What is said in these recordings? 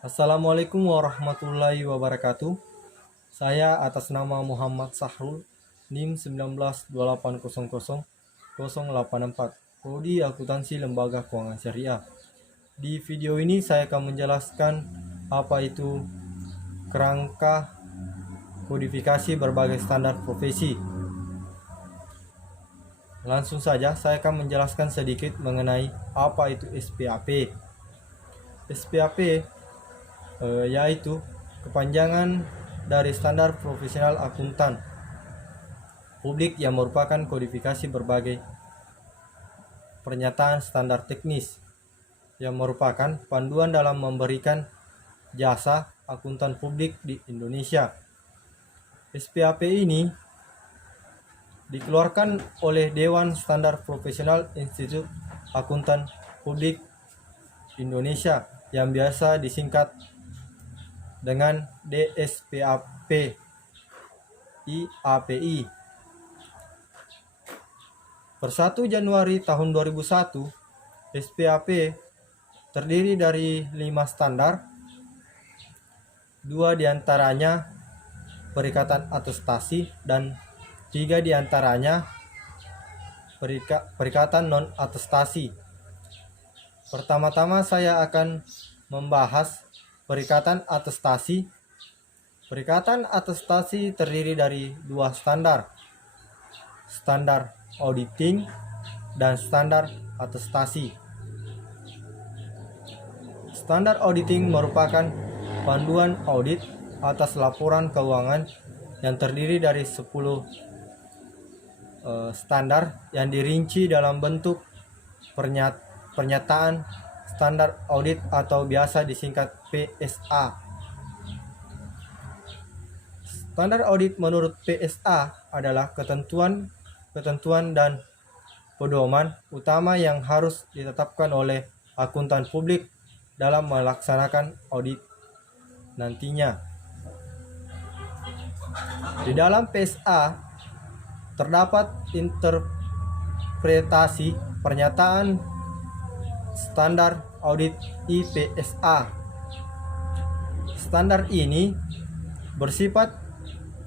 Assalamualaikum warahmatullahi wabarakatuh. Saya atas nama Muhammad Sahrul, NIM 1928000084, Prodi Akuntansi Lembaga Keuangan Syariah. Di video ini saya akan menjelaskan apa itu kerangka kodifikasi berbagai standar profesi. Langsung saja saya akan menjelaskan sedikit mengenai apa itu SPAP. SPAP yaitu kepanjangan dari Standar Profesional Akuntan Publik yang merupakan kodifikasi berbagai pernyataan standar teknis yang merupakan panduan dalam memberikan jasa akuntan publik di Indonesia. SPAP ini dikeluarkan oleh Dewan Standar Profesional Institut Akuntan Publik Indonesia yang biasa disingkat dengan DSPAP IAPI. Per 1 Januari tahun 2001, SPAP terdiri dari 5 standar, 2 diantaranya perikatan atestasi dan 3 diantaranya perikatan non-atestasi. Pertama-tama saya akan membahas perikatan atestasi. Perikatan atestasi terdiri dari 2 standar, standar auditing dan standar atestasi. Standar auditing merupakan panduan audit atas laporan keuangan yang terdiri dari 10 standar yang dirinci dalam bentuk pernyataan standar audit atau biasa disingkat PSA. Standar audit menurut PSA adalah ketentuan dan pedoman utama yang harus ditetapkan oleh akuntan publik dalam melaksanakan audit nantinya. Di dalam PSA terdapat interpretasi pernyataan standar audit IPSA. Standar ini bersifat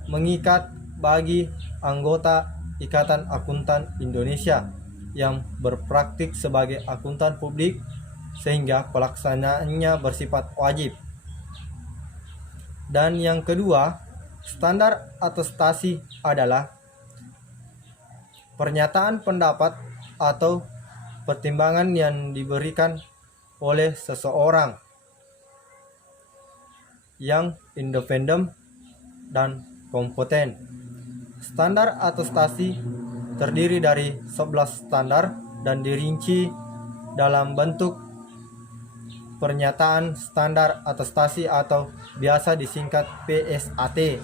mengikat bagi anggota Ikatan Akuntan Indonesia yang berpraktik sebagai akuntan publik sehingga pelaksanaannya bersifat wajib. Dan yang kedua, standar atestasi adalah pernyataan pendapat atau pertimbangan yang diberikan oleh seseorang yang independen dan kompeten. Standar atestasi terdiri dari 11 standar dan dirinci dalam bentuk pernyataan standar atestasi atau biasa disingkat PSAT.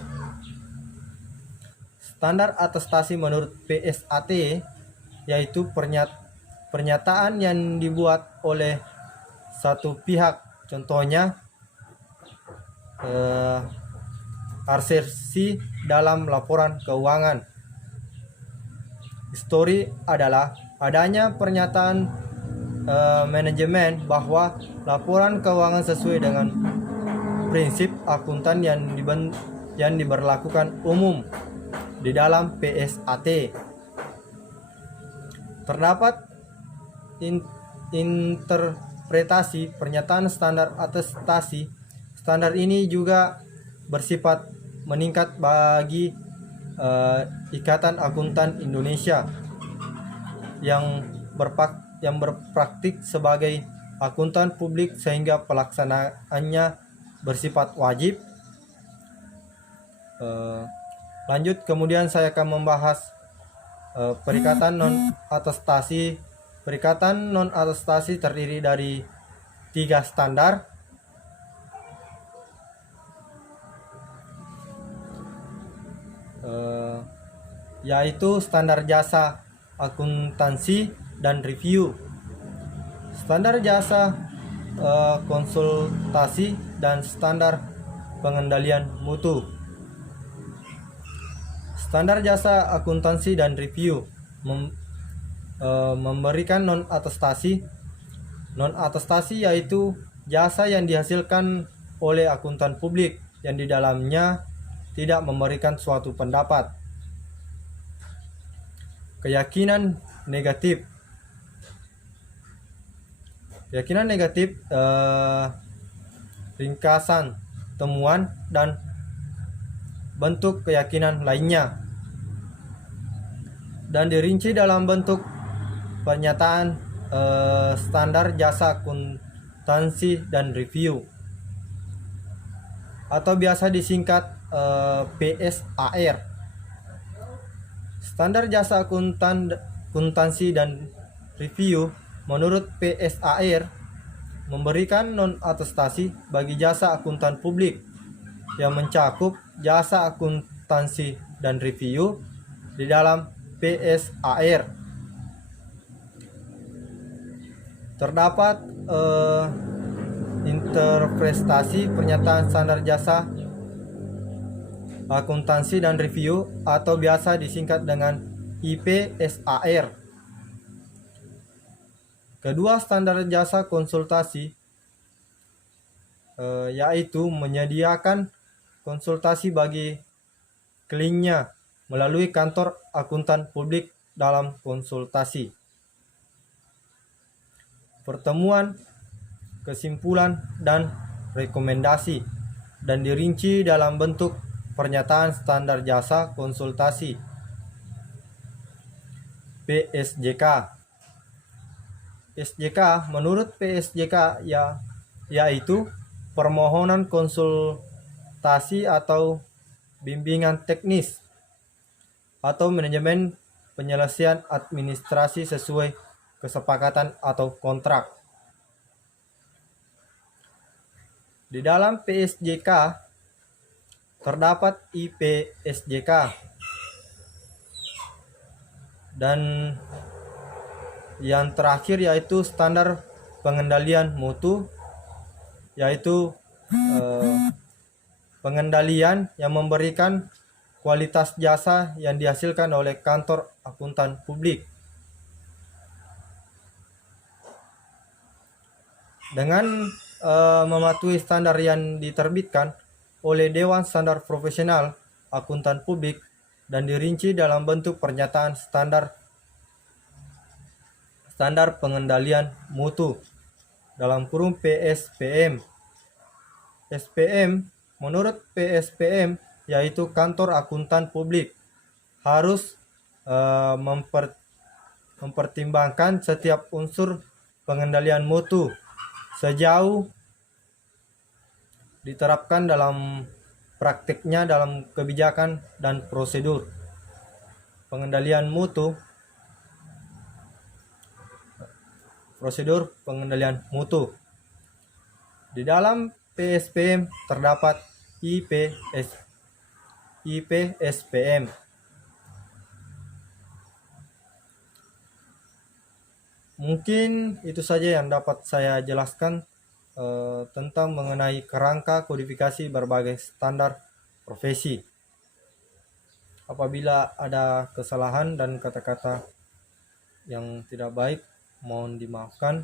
Standar atestasi menurut PSAT yaitu pernyataan yang dibuat oleh satu pihak, contohnya asersi dalam laporan keuangan. Histori adalah adanya pernyataan manajemen bahwa laporan keuangan sesuai dengan prinsip akuntan yang diberlakukan umum di dalam PSAT. Terdapat interpretasi pernyataan standar atestasi. Standar ini juga bersifat meningkat bagi Ikatan Akuntan Indonesia yang berpraktik sebagai akuntan publik sehingga pelaksanaannya bersifat wajib. Lanjut, kemudian saya akan membahas perikatan non-atestasi. Perikatan non-atestasi terdiri dari 3 standar, yaitu standar jasa akuntansi dan review, standar jasa konsultasi, dan standar pengendalian mutu. Standar jasa akuntansi dan review memberikan non-atestasi. Non-atestasi yaitu jasa yang dihasilkan oleh akuntan publik yang di dalamnya tidak memberikan suatu pendapat. Keyakinan negatif. Keyakinan negatif ringkasan temuan dan bentuk keyakinan lainnya, dan dirinci dalam bentuk pernyataan standar jasa akuntansi dan review, atau biasa disingkat PSAR. Standar jasa akuntansi dan review menurut PSAR memberikan non-atestasi bagi jasa akuntan publik yang mencakup jasa akuntansi dan review di dalam PSAR. Terdapat interpretasi pernyataan standar jasa akuntansi dan review atau biasa disingkat dengan IPSAR. Kedua standar jasa konsultasi yaitu menyediakan konsultasi bagi kliennya melalui kantor akuntan publik dalam konsultasi, pertemuan, kesimpulan, dan rekomendasi, dan dirinci dalam bentuk pernyataan standar jasa konsultasi PSJK. SJK menurut PSJK yaitu permohonan konsultasi atau bimbingan teknis atau manajemen penyelesaian administrasi sesuai kesepakatan atau kontrak. Di dalam PSJK terdapat IPSJK dan yang terakhir yaitu standar pengendalian mutu, yaitu pengendalian yang memberikan kualitas jasa yang dihasilkan oleh kantor akuntan publik. Dengan mematuhi standar yang diterbitkan oleh Dewan Standar Profesional Akuntan Publik dan dirinci dalam bentuk pernyataan standar pengendalian mutu dalam kurung PSPM. SPM menurut PSPM yaitu kantor akuntan publik harus mempertimbangkan setiap unsur pengendalian mutu sejauh diterapkan dalam praktiknya dalam kebijakan dan prosedur pengendalian mutu. Prosedur pengendalian mutu. Di dalam PSPM terdapat IPSPM. Mungkin itu saja yang dapat saya jelaskan tentang mengenai kerangka kodifikasi berbagai standar profesi. Apabila ada kesalahan dan kata-kata yang tidak baik, mohon dimaafkan.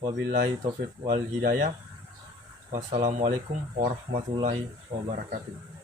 Wabillahi taufiq wal hidayah. Wassalamualaikum warahmatullahi wabarakatuh.